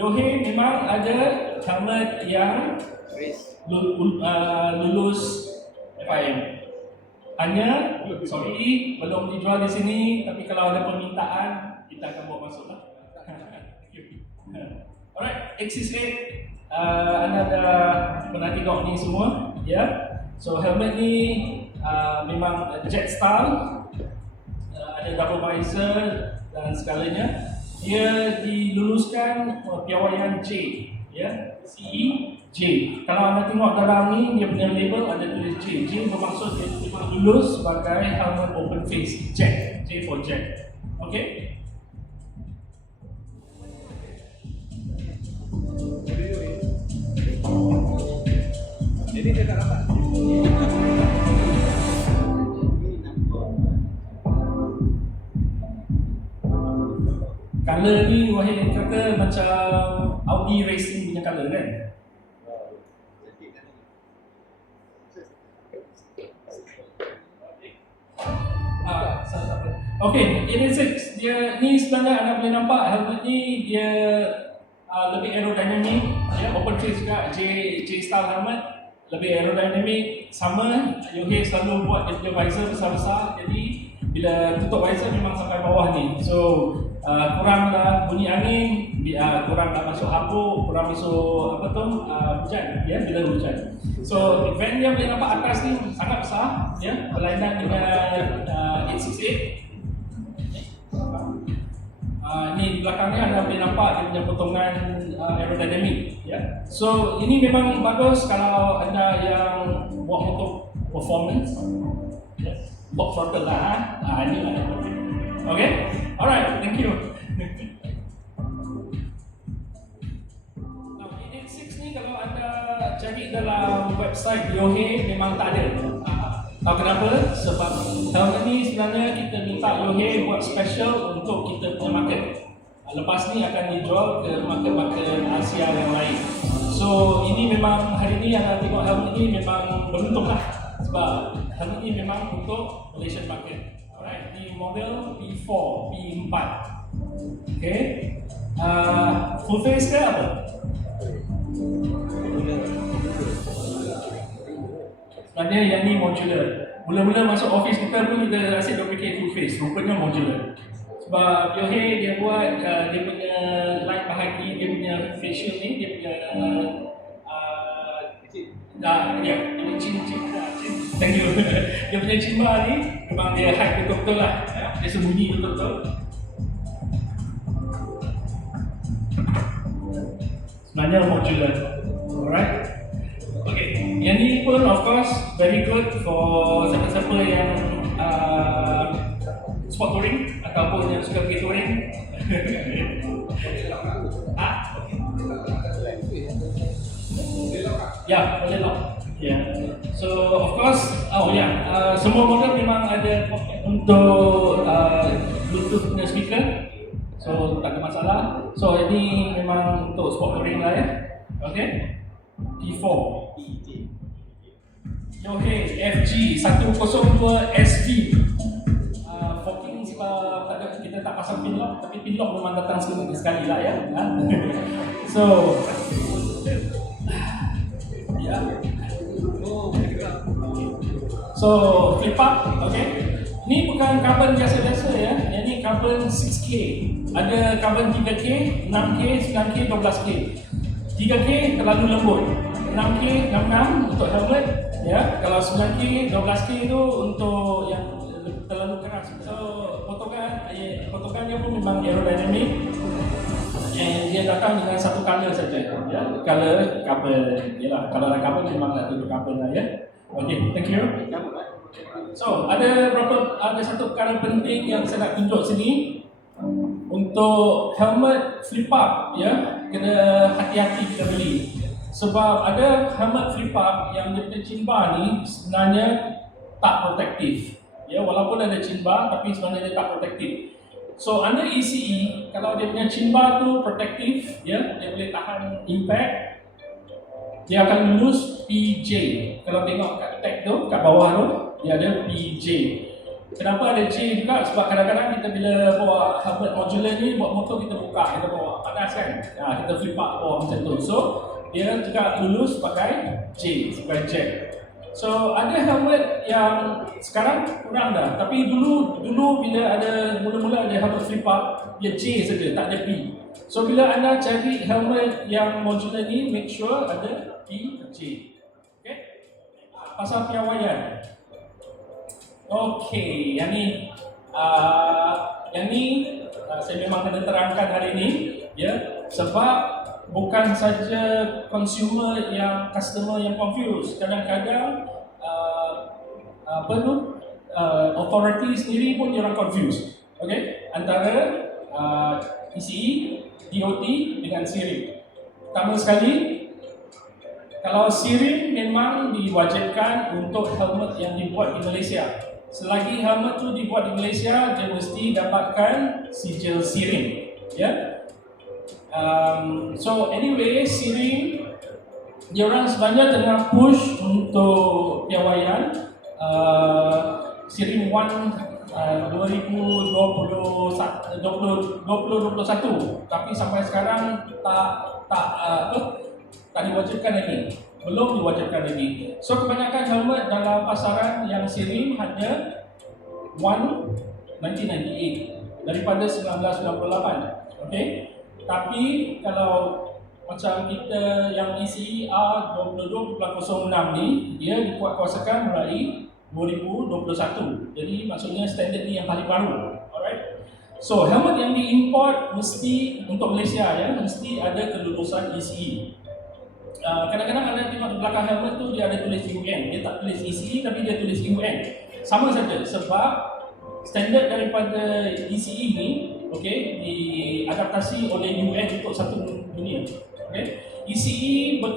Yohei memang ada helmet yang lulus FIM. Hanya, sorry, belum dijual di sini, tapi kalau ada permintaan, kita akan bawa masuk lah. Alright, X68, anda dah pernah tengok ni semua, ya. So helmet ni memang jet style, ada double visor dan segalanya. Dia diluluskan piawaian J, ya, CE J. Kalau anda tengok dalam ni, dia punya label ada tulis J. J bermaksud dia memang lulus sebagai helmet open face, Jet, J for Jet. Okay? Jadi dia tak dapat. Color ni Wahid kata macam Audi Racing punya color kan? Okay, 86 dia ni sebenarnya anda boleh nampak helmet ni dia lebih aerodynamic, ya, open face juga, J style helmet, lebih aerodynamic, sama. Yohei selalu buat dia punya visor besar-besar, jadi bila tutup visor memang sampai bawah ni. So kurang dah bunyi angin, kurang dah masuk habuk, kurang masuk apa tu hujan, ya, bila hujan. So van yang boleh nampak atas ni sangat besar, ya, berlainan dengan 868. Ni di belakangnya anda boleh nampak dia punya potongan aerodynamic, ya. So ini memang bagus kalau anda yang buat motor performance, ya. Box throttle lah, ini lah. Okay, alright, thank you. Now 886 ni kalau anda cari dalam website Yohei memang tak ada. Tahu kenapa? Sebab tahun ini sebenarnya kita minta Yohei buat special untuk kita punya market. Lepas ni akan dijual ke market-market Asia yang lain. So ini memang hari ni anda tengok helmet ini memang beruntung lah. Sebab helmet ini memang untuk Malaysian market. Alright, di model P4, P4. Okay. Full face ke apa? Sebenarnya yang ni modular. Mula-mula masuk office kita pun kita rasa dia fikir full face, rupanya modular. Sebab Yohei dia buat dia punya light bahagi, dia punya facial ni, dia punya dia punya chin. Thank you. Dia punya chin bar ni memang dia hide betul-betul lah, dia sembunyi betul-betul. Sebenarnya modular. Alright. Okay, yang ni pun of course very good for siapa-siapa yang sport touring ataupun yang suka pergi touring. Ya, boleh lock. Ya. So of course, semua model memang ada untuk Bluetooth punya speaker. So tak ada masalah. So ini memang untuk sport touring lah, ya. Okay. P4 Yohei FG 102 SV. Forking sebab kita tak pasang pin lock, tapi pin lock memang datang sekali lah, ya. So so flip up, okay. Ni bukan carbon biasa-biasa, ya. Yang ni carbon 6K. Ada carbon 3K, 6K, 9K, 12K. 3K terlalu lembut, 6K, 66 untuk helmet, ya. Kalau 9K, 12K itu untuk yang terlalu keras. So potongannya pun memang aerodynamic. Dia datang dengan satu color saja, ya. Color carbon, yalah. Kalau ada carbon memang nak tunjuk carbon lah, ya. Okay, thank you. So ada satu perkara penting yang saya nak tunjuk sini. Untuk helmet flip up, ya, kena hati-hati kita beli. Sebab ada helmet flip up yang dia punya chin bar ni sebenarnya tak protektif. Ya, walaupun ada chin bar tapi sebenarnya dia tak protektif. So under ECE, kalau dia punya chin bar tu protektif, ya, dia boleh tahan impact, dia akan lulus PJ. Kalau tengok kat tag tu, kat bawah tu, dia ada PJ. Kenapa ada J juga? Sebab kadang-kadang kita bila bawa helmet modular ni, buat motor kita buka, kita bawa panas kan, kita flip up bawah macam tu. So dia juga lulus pakai J sebagai jack. So ada helmet yang sekarang kurang dah, tapi dulu bila ada mula-mula ada helmet flip up, dia J saja, tak ada P. So bila anda cari helmet yang modular ni, make sure ada P, J. Okay? Pasal piawaian. Okay, yang ni saya memang kena terangkan hari ni, ya, sebab bukan saja customer yang confused. Kadang-kadang authority sendiri pun dia orang confused. Okay, antara ECE, DOT dengan SIRIM. Pertama sekali, kalau SIRIM memang diwajibkan untuk helmet yang dibuat di Malaysia. Selagi helmet tu dibuat di Malaysia, dia mesti dapatkan sijil SIRIM. Ya. So anyway, SIRIM dia orang sebenarnya tengah push untuk piawaian SIRIM 2021, tapi sampai sekarang tak diwajibkan lagi. Belum diwajibkan lagi. So kebanyakan helmet dalam pasaran yang SIRIM hanya 1998 daripada 1998. Okay? Tapi kalau macam kita yang ECE R22.06 ni, dia dikuatkuasakan mulai 2021. Jadi maksudnya standard ni yang paling baru. Alright? So helmet yang diimport mesti untuk Malaysia, ya, mesti ada kelulusan ECE. Kadang-kadang anda tengok di belakang helmet tu dia ada tulis UN, dia tak tulis ECE tapi dia tulis UN. Sama saja sebab standard daripada ECE ni, okey, diadaptasi oleh UN untuk satu dunia. Okey. ECE punya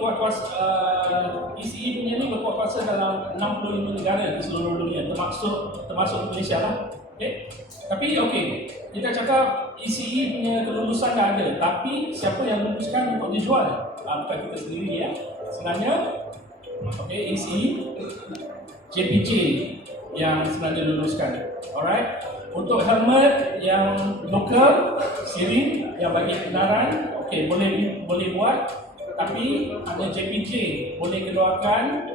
ni berkuat kuasa dalam 65 negara di seluruh dunia, termasuk Malaysia lah. Okay. Tapi kita cakap ECE punya kelulusan dah ada, tapi siapa yang luluskan untuk dijual? Bukan kita sendiri, ya. Sebenarnya ECE, JPJ yang sebenarnya luluskan. Alright. Untuk helmet yang lokal, SIRIM yang bagi kebenaran, boleh buat, tapi ada JPJ boleh keluarkan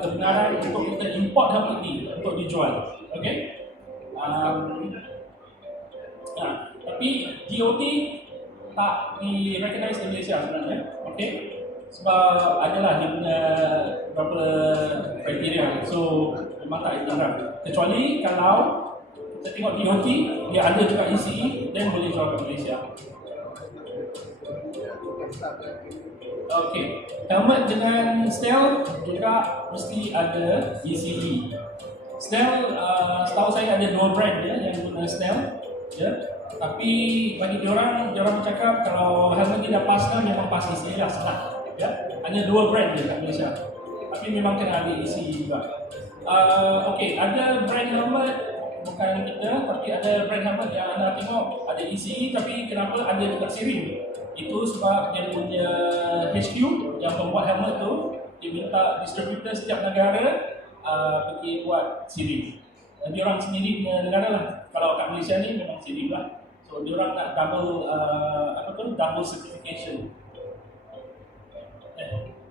kebenaran untuk kita import helmet ni untuk dijual. Okay. Tapi DOT tak di-recognize di Malaysia sebenarnya. Okay. Sebab adalah dia punya beberapa kriteria. So memang tak iktiraf. Kecuali kalau kita tengok DOT, dia ada juga ECE dan boleh jual ke Malaysia. Okay. Helmet dengan stealth juga mesti ada ECE. Stealth, setahu saya ada 2 brand ya yang guna stealth, ya. Tapi bagi diorang bercakap kalau helmet ni dah pas dah, memang pas ECE lah, senang. Ya. Hanya 2 brand je kat Malaysia. Tapi memang kena ada ECE juga. Ada brand helmet bukan kita, tapi ada brand helmet yang anda tengok ada ECE, tapi kenapa ada juga SIRIM? Itu sebab dia punya HQ yang membuat helmet tu, dia minta distributor setiap negara pergi buat SIRIM. Dia orang sendiri punya negara lah. Kalau kat Malaysia ni memang SIRIM lah. So dia orang nak double certification.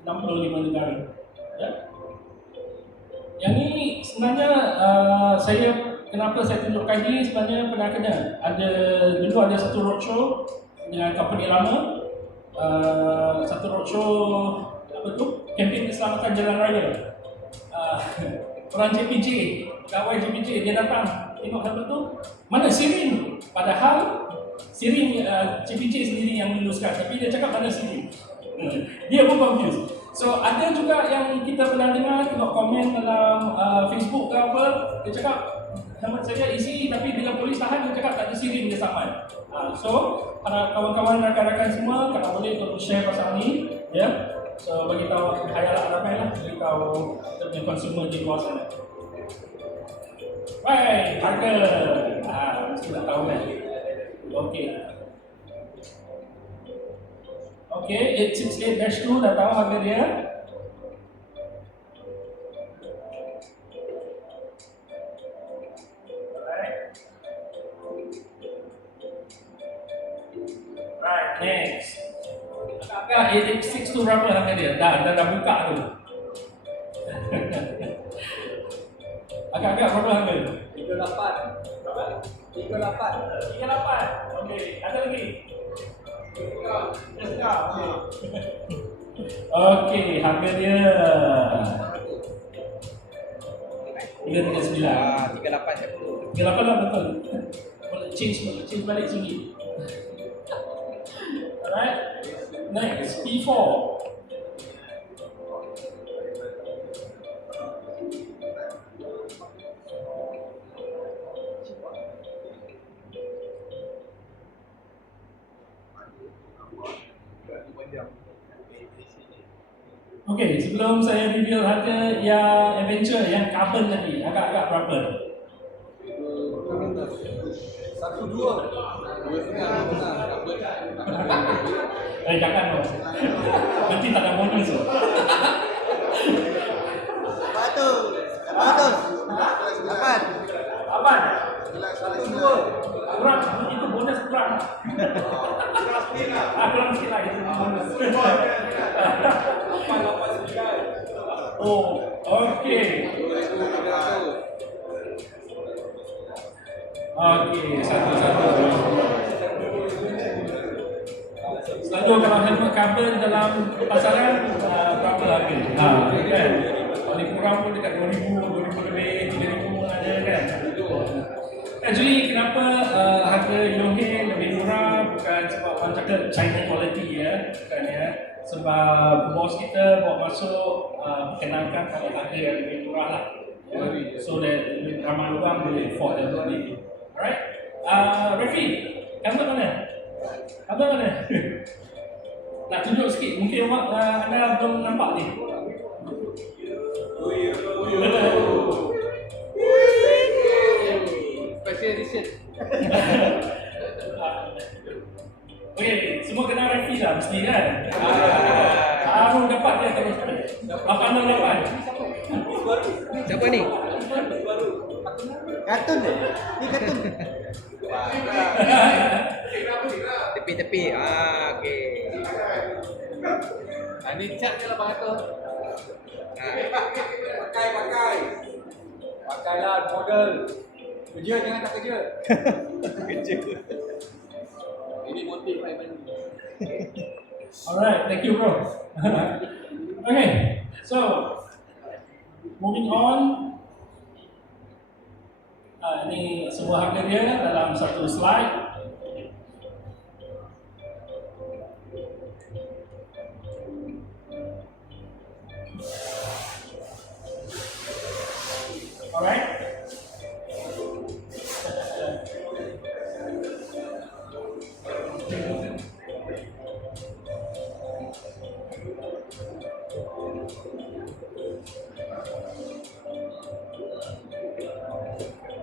65 negara. Ya. Yang ni sebenarnya kenapa saya tunjukkan ni sebenarnya pernah kena. Dulu ada satu roadshow dengan company lama, satu roadshow kempen keselamatan jalan raya. Orang JPJ, pegawai JPJ, dia datang tengok helmet tu, mana SIRIM? Padahal SIRIM JPJ sendiri yang meluluskan, tapi dia cakap mana SIRIM? Dia pun confused. So ada juga yang kita pernah dengar, tengok komen dalam Facebook ke apa, dia cakap helmet saya ECE, tapi bila polis tahan dia cakap tak ada SIRIM, dia saman. So para kawan-kawan, rakan-rakan semua, kalau boleh tolong share pasal ni, ya. So bagi tahu khayal ramai lah, bagi tahu kita punya consumer di luar sana. Baik, harga. Mesti nak tahu kan. Okey, 868-2 dah tahu harga dia. Next. Agak 886 tu berapa harga dia? Dah buka tu. Agak-agak berapa harga? 38. 38. 38. Okey, ada lagi? Okey, harga dia 339. 38 je. 38 lah betul. Boleh change balik sini. Alright. Next, P4. Okey, sebelum saya reveal harga yang adventure, yang carbon tadi, agak-agak berapa? 1, 2. Jangan dong. Nanti tak ada bonus tu. 100. 8. Apaan? 1, 2. Kurang, itu bonus kurang. Kurang sikit lah itu bonus. 889. Oh, okey. 2,200. Okey, satu-satu. Selalu kalau helmet carbon dalam pasaran berapa harga? Kan? Paling kurang pun dekat 2,000, 2,000 lebih, 3,000 ada kan? Actually, kenapa harga Yohe lebih murah bukan sebab orang cakap China quality ya, bukan ya. Sebab bos kita bawa masuk perkenalkan kalau harga yang lebih murah lah. Ya. So that lebih ramai orang boleh afford dan sebagainya. Alright? Rafi, kamera mana? Kamera mana? Nak tunjuk sikit, mungkin anda belum nampak ni. Special edition. Okay, semua kenal Rafi dah mesti kan? Baru dapat dia terus. Apa anda dapat? Siapa ni? Kartun ni? Ni kartun. Tepi-tepi. Okey. Ini cat je lah Bang Ato. Pakai. Pakailah model. Kerja jangan tak kerja. Kerja. Ini motif Ivan. Alright, thank you bro. Okay, so moving on. Ini semua harga dia dalam satu slide. Alright.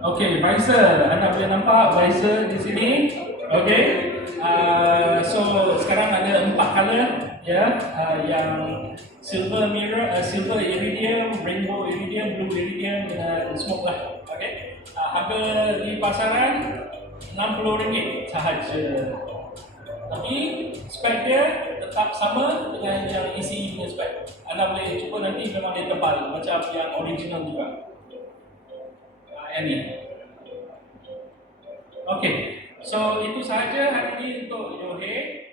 Okay, visor. Anda boleh nampak visor di sini. Okay. So sekarang ada 4 color ya, yang silver mirror, silver iridium, rainbow iridium, blue iridium dengan smoke lah. Okay. Harga di pasaran RM60 sahaja. Tapi spek dia tetap sama dengan yang ECE punya spek. Anda boleh cuba nanti, memang dia tebal macam yang original juga. Yang ni. Okay, so itu sahaja hari ini untuk Yohe.